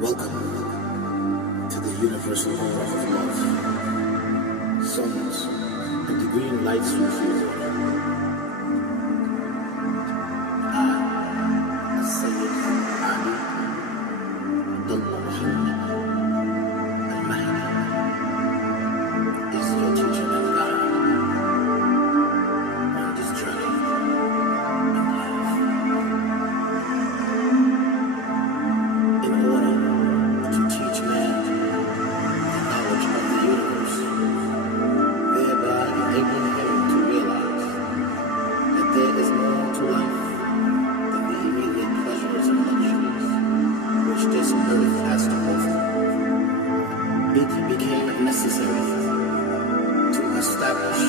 Welcome to the universal order of love, sons of the green light Sufi. I, Sayyid, Muhammed, Mahdi, is your teacher and guide on this journey in life. In order to teach man the knowledge of the universe, thereby enabling him to realize that there is more to life than the immediate pleasures and luxuries which this earth has to offer. It became necessary to establish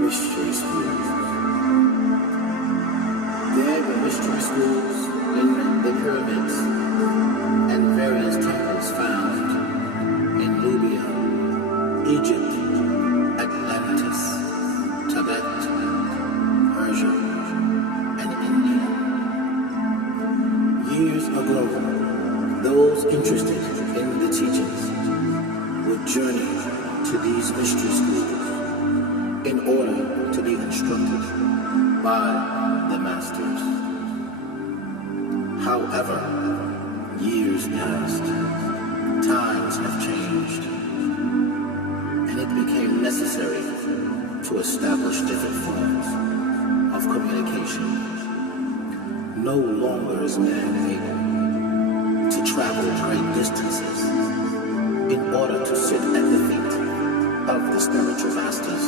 mystery schools. There were mystery schools in the pyramids and various temples found in Nubia, Egypt, Atlantis, Tibet, Persia, and India. Years ago, those interested in the teachings would journey to these mystery schools in order to be instructed by the masters. However, years passed, times have changed, and it became necessary to establish different forms of communication. No longer is man able to travel great distances in order to sit at the feet of the spiritual masters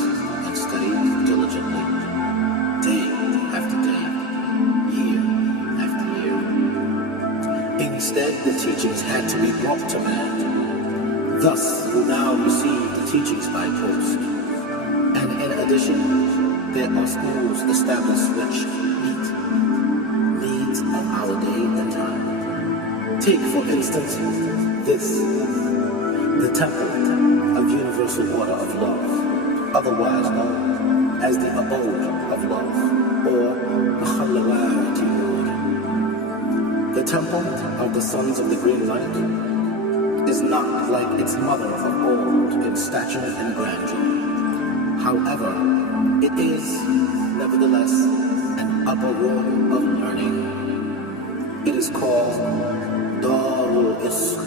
and study diligently, day after day, year after year. Instead, the teachings had to be brought to man. Thus, you now receive the teachings by post. And in addition, there are schools established which meet needs of our day and time. Take, for instance, this, the Temple of Universal Order of Love, otherwise known as the Abode of Love, or the The Temple of the Sons of the Green Light is not like its mother of old in stature and grandeur. However, it is nevertheless an upper room of learning. It is called Darul Isq,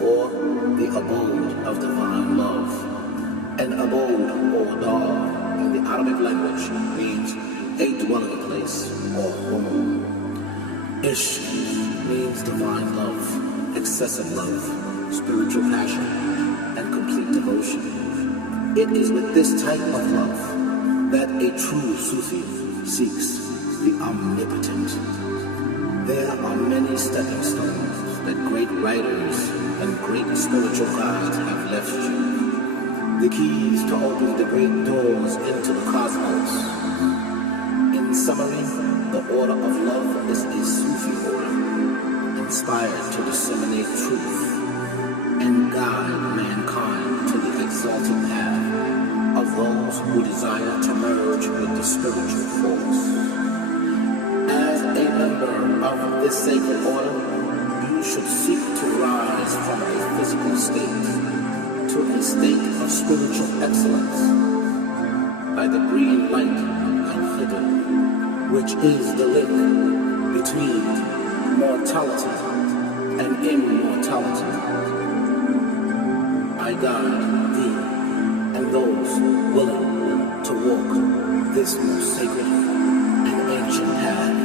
or the Abode of Divine Love. An abode, or dar, in the Arabic language means a dwelling place, or home. Ishq means divine love, excessive love, spiritual passion, and complete devotion. It is with this type of love that a true Sufi seeks the omnipotent. There are many stepping stones that great writers and great spiritual guides have left you. The keys to open the great doors into the cosmos. In summary, the order of love is a Sufi order, inspired to disseminate truth and guide mankind to the exalted path of those who desire to merge with the spiritual force. As a member of this sacred order, you should seek to rise from a physical state to a state of spiritual excellence by the green light al-Khidr, which is the link between mortality and immortality. I guide thee and those willing to walk this most sacred and ancient path.